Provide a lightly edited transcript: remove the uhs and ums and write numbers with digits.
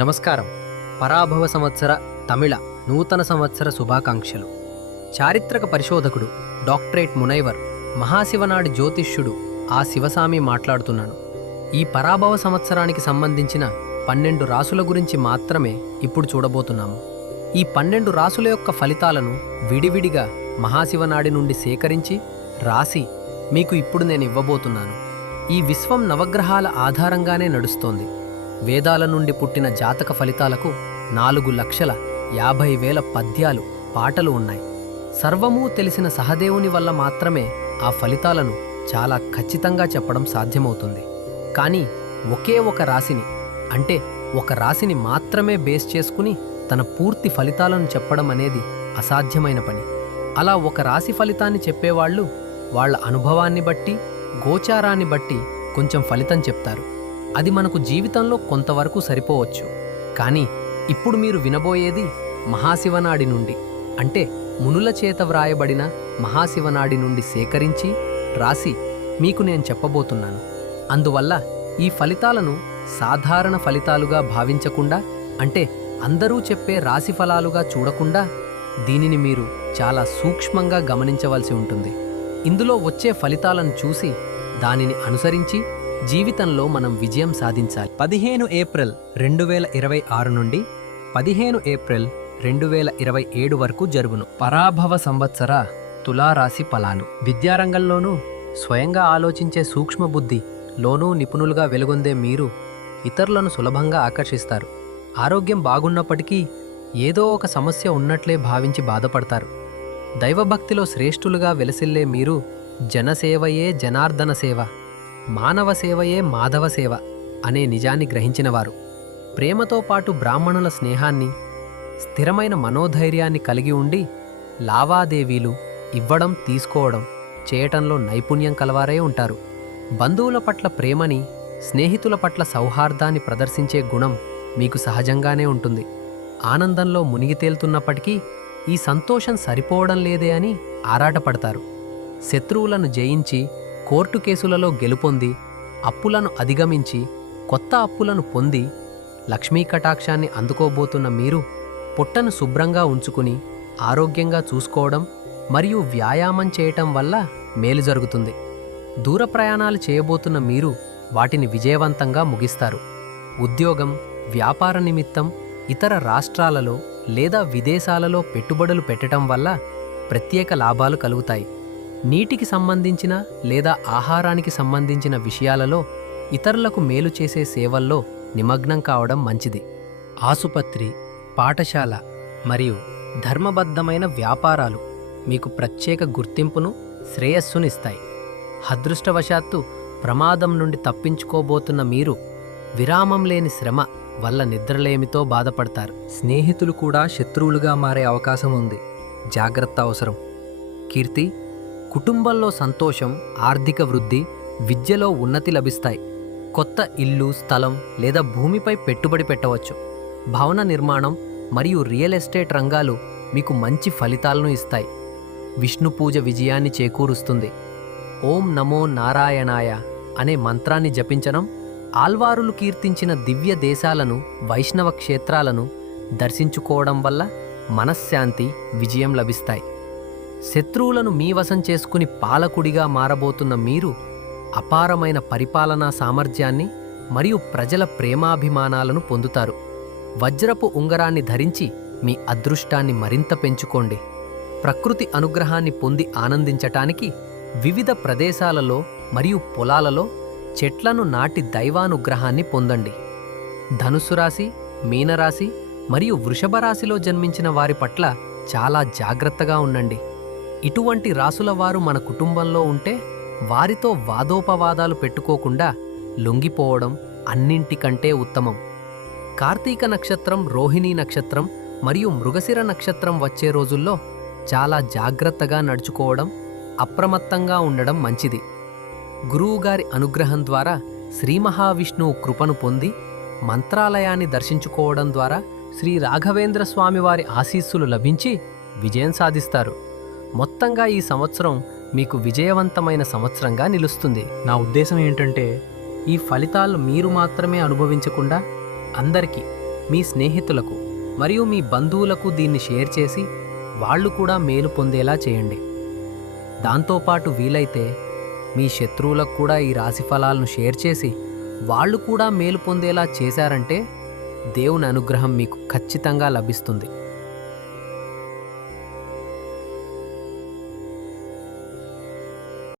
నమస్కారం. పరాభవ సంవత్సర తమిళ నూతన సంవత్సర శుభాకాంక్షలు. చారిత్రక పరిశోధకుడు డాక్టరేట్ మునైవర్ మహాశివనాడి జ్యోతిష్యుడు ఆ శివసామి మాట్లాడుతున్నాను. ఈ పరాభవ సంవత్సరానికి సంబంధించిన 12 రాసుల గురించి మాత్రమే ఇప్పుడు చూడబోతున్నాము. ఈ 12 రాసుల యొక్క ఫలితాలను విడివిడిగా మహాశివనాడి నుండి సేకరించి రాసి మీకు ఇప్పుడు నేను ఇవ్వబోతున్నాను. ఈ విశ్వం నవగ్రహాల ఆధారంగానే నడుస్తోంది. వేదాల నుండి పుట్టిన జాతక ఫలితాలకు 4,50,000 పద్యాలు, పాటలు ఉన్నాయి. సర్వమూ తెలిసిన సహదేవుని వల్ల మాత్రమే ఆ ఫలితాలను చాలా ఖచ్చితంగా చెప్పడం సాధ్యమవుతుంది. కానీ ఒకే ఒక రాశిని, అంటే ఒక రాశిని మాత్రమే బేస్ చేసుకుని తన పూర్తి ఫలితాలను చెప్పడం అనేది అసాధ్యమైన పని. అలా ఒక రాశి ఫలితాన్ని చెప్పేవాళ్ళు వాళ్ళ అనుభవాన్ని బట్టి, గోచారాన్ని బట్టి కొంచెం ఫలితం చెప్తారు. అది మనకు జీవితంలో కొంతవరకు సరిపోవచ్చు. కానీ ఇప్పుడు మీరు వినబోయేది మహాశివనాడి నుండి, అంటే మునుల చేత వ్రాయబడిన మహాశివనాడి నుండి సేకరించి రాసి మీకు నేను చెప్పబోతున్నాను. అందువల్ల ఈ ఫలితాలను సాధారణ ఫలితాలుగా భావించకుండా, అంటే అందరూ చెప్పే రాశి ఫలాలుగా చూడకుండా దీనిని మీరు చాలా సూక్ష్మంగా గమనించవలసి ఉంటుంది. ఇందులో వచ్చే ఫలితాలను చూసి దానిని అనుసరించి జీవితంలో మనం విజయం సాధించాలి. 15 ఏప్రిల్ 2026 నుండి 15 ఏప్రిల్ 2027 వరకు జరుగును పరాభవ సంవత్సర తులారాశి ఫలాలు. విద్యారంగంలోనూ స్వయంగా ఆలోచించే సూక్ష్మ బుద్ధిలోనూ నిపుణులుగా వెలుగొందే మీరు ఇతరులను సులభంగా ఆకర్షిస్తారు. ఆరోగ్యం బాగున్నప్పటికీ ఏదో ఒక సమస్య ఉన్నట్లే భావించి బాధపడతారు. దైవభక్తిలో శ్రేష్ఠులుగా వెలసిల్లే మీరు జనసేవయే జనార్దన సేవ, మానవ సేవయే మాధవ సేవ అనే నిజాన్ని గ్రహించినవారు. ప్రేమతో పాటు బ్రాహ్మణుల స్నేహాన్ని, స్థిరమైన మనోధైర్యాన్ని కలిగి ఉండి లావాదేవీలు ఇవ్వడం తీసుకోవడం చేయటంలో నైపుణ్యం కలవారే ఉంటారు. బంధువుల పట్ల ప్రేమని, స్నేహితుల పట్ల సౌహార్దాన్ని ప్రదర్శించే గుణం మీకు సహజంగానే ఉంటుంది. ఆనందంలో మునిగి తేలుతున్నప్పటికీ ఈ సంతోషం సరిపోవడం లేదే అని ఆరాటపడతారు. శత్రువులను జయించి కోర్టు కేసులలో గెలుపొంది, అప్పులను అధిగమించి కొత్త అప్పులను పొంది లక్ష్మీ కటాక్షాన్ని అందుకోబోతున్న మీరు పొట్టను శుభ్రంగా ఉంచుకుని ఆరోగ్యంగా చూసుకోవడం మరియు వ్యాయామం చేయటం వల్ల మేలు జరుగుతుంది. దూర ప్రయాణాలు చేయబోతున్న మీరు వాటిని విజయవంతంగా ముగిస్తారు. ఉద్యోగం, వ్యాపార నిమిత్తం ఇతర రాష్ట్రాలలో లేదా విదేశాలలో పెట్టుబడులు పెట్టడం వల్ల ప్రత్యేక లాభాలు కలుగుతాయి. నీటికి సంబంధించిన లేదా ఆహారానికి సంబంధించిన విషయాలలో ఇతరులకు మేలు చేసే సేవల్లో నిమగ్నం కావడం మంచిది. ఆసుపత్రి, పాఠశాల మరియు ధర్మబద్ధమైన వ్యాపారాలు మీకు ప్రత్యేక గుర్తింపును, శ్రేయస్సునిస్తాయి. అదృష్టవశాత్తు ప్రమాదం నుండి తప్పించుకోబోతున్న మీరు విరామం లేని శ్రమ వల్ల నిద్రలేమితో బాధపడతారు. స్నేహితులు కూడా శత్రువులుగా మారే అవకాశం ఉంది. జాగ్రత్త అవసరం. కీర్తి, కుటుంబంలో సంతోషం, ఆర్థిక వృద్ధి, విద్యలో ఉన్నతి లభిస్తాయి. కొత్త ఇల్లు, స్థలం లేదా భూమిపై పెట్టుబడి పెట్టవచ్చు. భవన నిర్మాణం మరియు రియల్ ఎస్టేట్ రంగాలు మీకు మంచి ఫలితాలను ఇస్తాయి. విష్ణు పూజ విజయాన్ని చేకూరుస్తుంది. ఓం నమో నారాయణాయ అనే మంత్రాన్ని జపించడం, ఆల్వారులు కీర్తించిన దివ్య దేశాలను, వైష్ణవ క్షేత్రాలను దర్శించుకోవడం వల్ల మనశ్శాంతి, విజయం లభిస్తాయి. శత్రువులను మీ వశం చేసుకుని పాలకుడిగా మారబోతున్న మీరు అపారమైన పరిపాలనా సామర్థ్యాన్ని మరియు ప్రజల ప్రేమాభిమానాలను పొందుతారు. వజ్రపు ఉంగరాన్ని ధరించి మీ అదృష్టాన్ని మరింత పెంచుకోండి. ప్రకృతి అనుగ్రహాన్ని పొంది ఆనందించటానికి వివిధ ప్రదేశాలలో మరియు పొలాలలో చెట్లను నాటి దైవానుగ్రహాన్ని పొందండి. ధనుస్సు రాశి, మీనరాశి మరియు వృషభ రాశిలో జన్మించిన వారి పట్ల చాలా జాగ్రత్తగా ఉండండి. ఇటువంటి రాసుల వారు మన కుటుంబంలో ఉంటే వారితో వాదోపవాదాలు పెట్టుకోకుండా లొంగిపోవడం అన్నింటికంటే ఉత్తమం. కార్తీక నక్షత్రం, రోహిణీ నక్షత్రం మరియు మృగశిర నక్షత్రం వచ్చే రోజుల్లో చాలా జాగ్రత్తగా నడుచుకోవడం, అప్రమత్తంగా ఉండడం మంచిది. గురువుగారి అనుగ్రహం ద్వారా శ్రీ మహావిష్ణువు కృపను పొంది మంత్రాలయాన్ని దర్శించుకోవడం ద్వారా శ్రీ రాఘవేంద్ర స్వామివారి ఆశీస్సులు లభించి విజయం సాధిస్తారు. మొత్తంగా ఈ సంవత్సరం మీకు విజయవంతమైన సంవత్సరంగా నిలుస్తుంది. నా ఉద్దేశం ఏంటంటే ఈ ఫలితాలు మీరు మాత్రమే అనుభవించకుండా అందరికీ, మీ స్నేహితులకు మరియు మీ బంధువులకు దీన్ని షేర్ చేసి వాళ్ళు కూడా మేలు పొందేలా చేయండి. దాంతోపాటు వీలైతే మీ శత్రువులకు కూడా ఈ రాశి ఫలాలను షేర్ చేసి వాళ్ళు కూడా మేలు పొందేలా చేశారంటే దేవుని అనుగ్రహం మీకు ఖచ్చితంగా లభిస్తుంది.